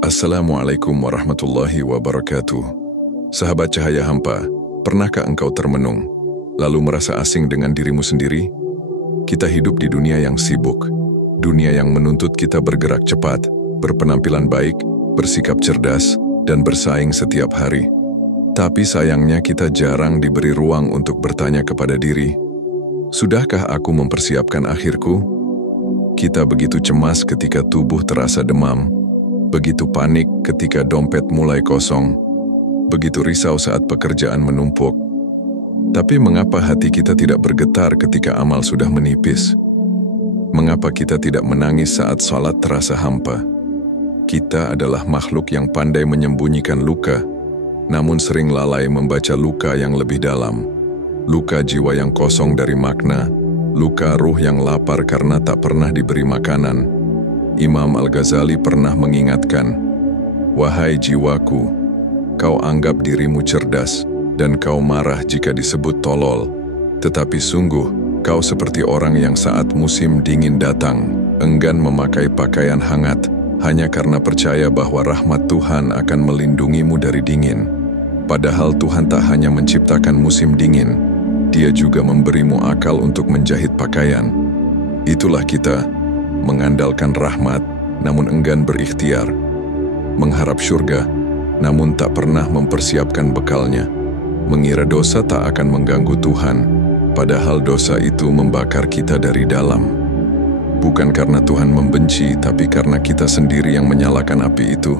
Assalamualaikum warahmatullahi wabarakatuh. Sahabat cahaya hampa, pernahkah engkau termenung, lalu merasa asing dengan dirimu sendiri? Kita hidup di dunia yang sibuk, dunia yang menuntut kita bergerak cepat, berpenampilan baik, bersikap cerdas, dan bersaing setiap hari. Tapi sayangnya kita jarang diberi ruang untuk bertanya kepada diri, sudahkah aku mempersiapkan akhirku? Kita begitu cemas ketika tubuh terasa demam, begitu panik ketika dompet mulai kosong, begitu risau saat pekerjaan menumpuk. Tapi mengapa hati kita tidak bergetar ketika amal sudah menipis? Mengapa kita tidak menangis saat salat terasa hampa? Kita adalah makhluk yang pandai menyembunyikan luka, namun sering lalai membaca luka yang lebih dalam. Luka jiwa yang kosong dari makna, luka ruh yang lapar karena tak pernah diberi makanan. Imam Al-Ghazali pernah mengingatkan, "Wahai jiwaku, kau anggap dirimu cerdas, dan kau marah jika disebut tolol. Tetapi sungguh, kau seperti orang yang saat musim dingin datang, enggan memakai pakaian hangat, hanya karena percaya bahwa rahmat Tuhan akan melindungimu dari dingin. Padahal Tuhan tak hanya menciptakan musim dingin, Dia juga memberimu akal untuk menjahit pakaian." Itulah kita, mengandalkan rahmat, namun enggan berikhtiar, mengharap syurga, namun tak pernah mempersiapkan bekalnya, mengira dosa tak akan mengganggu Tuhan, padahal dosa itu membakar kita dari dalam. Bukan karena Tuhan membenci, tapi karena kita sendiri yang menyalakan api itu,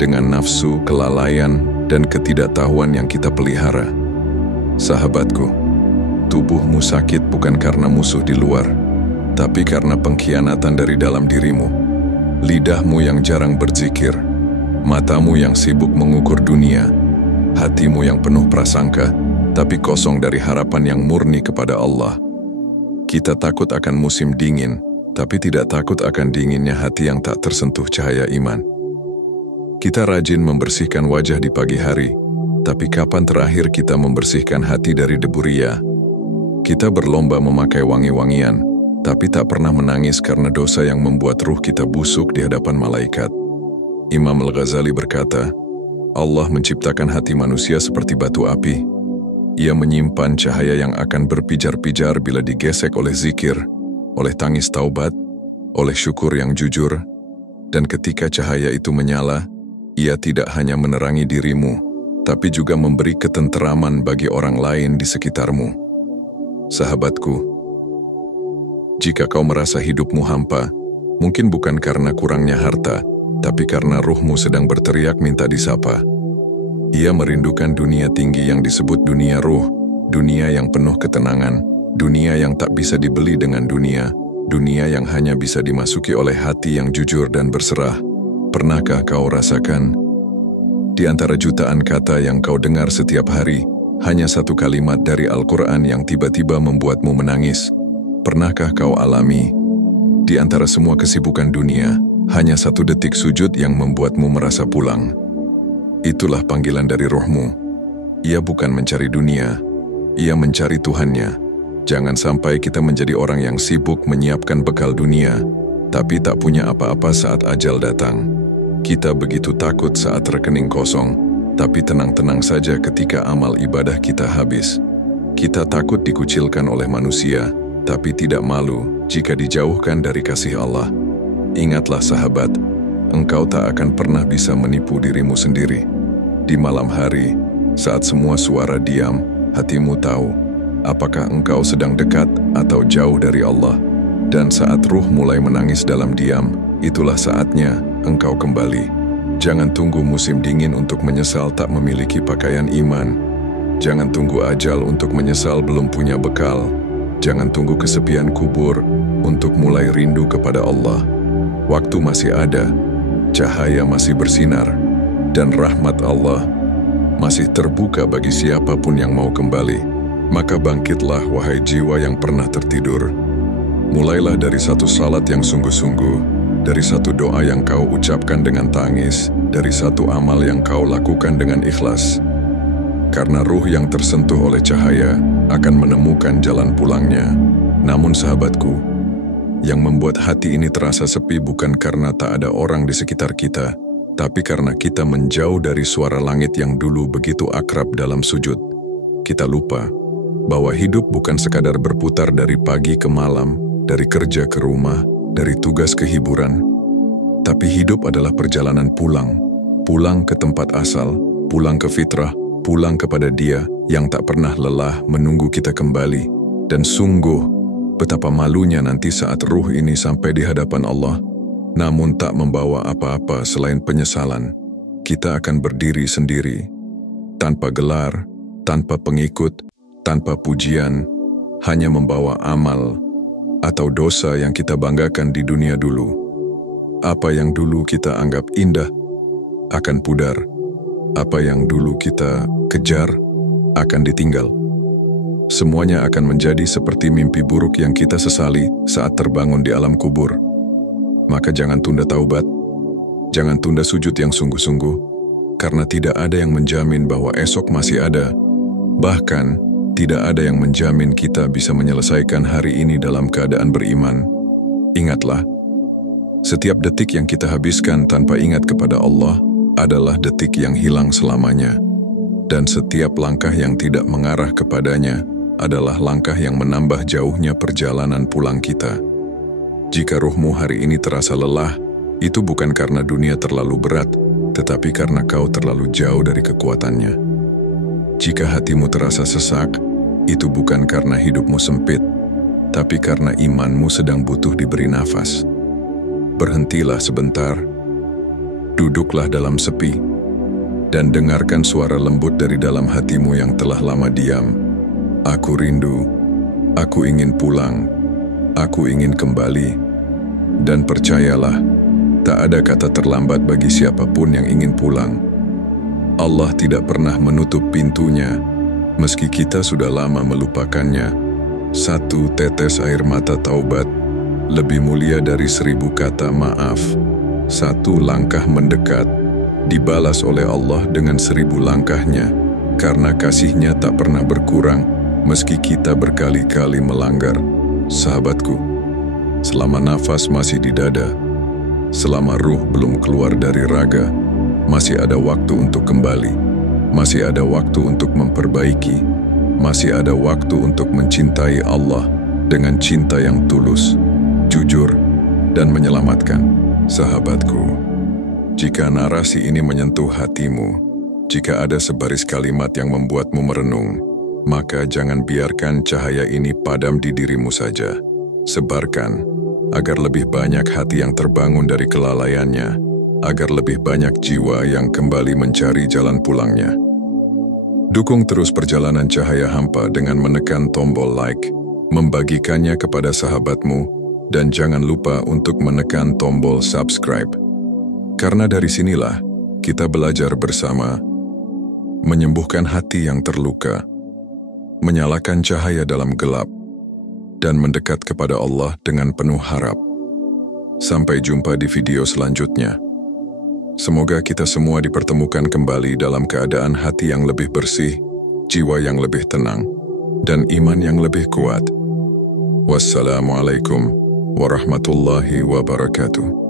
dengan nafsu, kelalaian, dan ketidaktahuan yang kita pelihara. Sahabatku, tubuhmu sakit bukan karena musuh di luar, tapi karena pengkhianatan dari dalam dirimu. Lidahmu yang jarang berzikir, matamu yang sibuk mengukur dunia, hatimu yang penuh prasangka, tapi kosong dari harapan yang murni kepada Allah. Kita takut akan musim dingin, tapi tidak takut akan dinginnya hati yang tak tersentuh cahaya iman. Kita rajin membersihkan wajah di pagi hari, tapi kapan terakhir kita membersihkan hati dari debu ria? Kita berlomba memakai wangi-wangian, tapi tak pernah menangis karena dosa yang membuat ruh kita busuk di hadapan malaikat. Imam Al-Ghazali berkata, Allah menciptakan hati manusia seperti batu api. Ia menyimpan cahaya yang akan berpijar-pijar bila digesek oleh zikir, oleh tangis taubat, oleh syukur yang jujur, dan ketika cahaya itu menyala, ia tidak hanya menerangi dirimu, tapi juga memberi ketenteraman bagi orang lain di sekitarmu. Sahabatku, jika kau merasa hidupmu hampa, mungkin bukan karena kurangnya harta, tapi karena ruhmu sedang berteriak minta disapa. Ia merindukan dunia tinggi yang disebut dunia ruh, dunia yang penuh ketenangan, dunia yang tak bisa dibeli dengan dunia, dunia yang hanya bisa dimasuki oleh hati yang jujur dan berserah. Pernahkah kau rasakan? Di antara jutaan kata yang kau dengar setiap hari, hanya satu kalimat dari Al-Quran yang tiba-tiba membuatmu menangis. Pernahkah kau alami, di antara semua kesibukan dunia, hanya satu detik sujud yang membuatmu merasa pulang? Itulah panggilan dari rohmu. Ia bukan mencari dunia, ia mencari Tuhannya. Jangan sampai kita menjadi orang yang sibuk menyiapkan bekal dunia, tapi tak punya apa-apa saat ajal datang. Kita begitu takut saat rekening kosong, tapi tenang-tenang saja ketika amal ibadah kita habis. Kita takut dikucilkan oleh manusia, tapi tidak malu jika dijauhkan dari kasih Allah. Ingatlah sahabat, engkau tak akan pernah bisa menipu dirimu sendiri. Di malam hari, saat semua suara diam, hatimu tahu apakah engkau sedang dekat atau jauh dari Allah. Dan saat ruh mulai menangis dalam diam, itulah saatnya engkau kembali. Jangan tunggu musim dingin untuk menyesal tak memiliki pakaian iman. Jangan tunggu ajal untuk menyesal belum punya bekal. Jangan tunggu kesepian kubur untuk mulai rindu kepada Allah. Waktu masih ada, cahaya masih bersinar, dan rahmat Allah masih terbuka bagi siapapun yang mau kembali. Maka bangkitlah wahai jiwa yang pernah tertidur. Mulailah dari satu salat yang sungguh-sungguh, dari satu doa yang kau ucapkan dengan tangis, dari satu amal yang kau lakukan dengan ikhlas. Karena ruh yang tersentuh oleh cahaya akan menemukan jalan pulangnya. Namun sahabatku, Yang membuat hati ini terasa sepi bukan karena tak ada orang di sekitar kita, Tapi karena kita menjauh dari suara langit yang dulu begitu akrab dalam sujud, kita lupa bahwa hidup bukan sekadar berputar dari pagi ke malam, dari kerja ke rumah, dari tugas ke hiburan. Tapi hidup adalah perjalanan pulang, pulang ke tempat asal, pulang ke fitrah, pulang kepada Dia yang tak pernah lelah menunggu kita kembali. Dan sungguh, betapa malunya nanti saat ruh ini sampai di hadapan Allah, namun tak membawa apa-apa selain penyesalan. Kita akan berdiri sendiri, tanpa gelar, tanpa pengikut, tanpa pujian, hanya membawa amal atau dosa yang kita banggakan di dunia dulu. Apa yang dulu kita anggap indah akan pudar. Apa yang dulu kita kejar akan ditinggal. Semuanya akan menjadi seperti mimpi buruk yang kita sesali saat terbangun di alam kubur. Maka jangan tunda taubat, jangan tunda sujud yang sungguh-sungguh, karena tidak ada yang menjamin bahwa esok masih ada. Bahkan, tidak ada yang menjamin kita bisa menyelesaikan hari ini dalam keadaan beriman. Ingatlah, setiap detik yang kita habiskan tanpa ingat kepada Allah adalah detik yang hilang selamanya. Dan setiap langkah yang tidak mengarah kepadanya adalah langkah yang menambah jauhnya perjalanan pulang kita. Jika ruhmu hari ini terasa lelah, itu bukan karena dunia terlalu berat, tetapi karena kau terlalu jauh dari kekuatannya. Jika hatimu terasa sesak, itu bukan karena hidupmu sempit, tapi karena imanmu sedang butuh diberi nafas. Berhentilah sebentar, duduklah dalam sepi, dan dengarkan suara lembut dari dalam hatimu yang telah lama diam. Aku rindu, aku ingin pulang, aku ingin kembali. Dan percayalah, tak ada kata terlambat bagi siapapun yang ingin pulang. Allah tidak pernah menutup pintunya, meski kita sudah lama melupakannya. Satu tetes air mata taubat lebih mulia dari 1000 kata maaf. Satu langkah mendekat dibalas oleh Allah dengan 1000 langkahnya, karena kasih-Nya tak pernah berkurang meski kita berkali-kali melanggar. Sahabatku, selama nafas masih di dada, selama ruh belum keluar dari raga, masih ada waktu untuk kembali, masih ada waktu untuk memperbaiki, masih ada waktu untuk mencintai Allah dengan cinta yang tulus, jujur, dan menyelamatkan. Sahabatku, jika narasi ini menyentuh hatimu, jika ada sebaris kalimat yang membuatmu merenung, maka jangan biarkan cahaya ini padam di dirimu saja. Sebarkan, agar lebih banyak hati yang terbangun dari kelalaiannya, agar lebih banyak jiwa yang kembali mencari jalan pulangnya. Dukung terus perjalanan Cahaya Hampa dengan menekan tombol like, membagikannya kepada sahabatmu, dan jangan lupa untuk menekan tombol subscribe. Karena dari sinilah kita belajar bersama, menyembuhkan hati yang terluka, menyalakan cahaya dalam gelap, dan mendekat kepada Allah dengan penuh harap. Sampai jumpa di video selanjutnya. Semoga kita semua dipertemukan kembali dalam keadaan hati yang lebih bersih, jiwa yang lebih tenang, dan iman yang lebih kuat. Wassalamualaikum warahmatullahi wabarakatuh.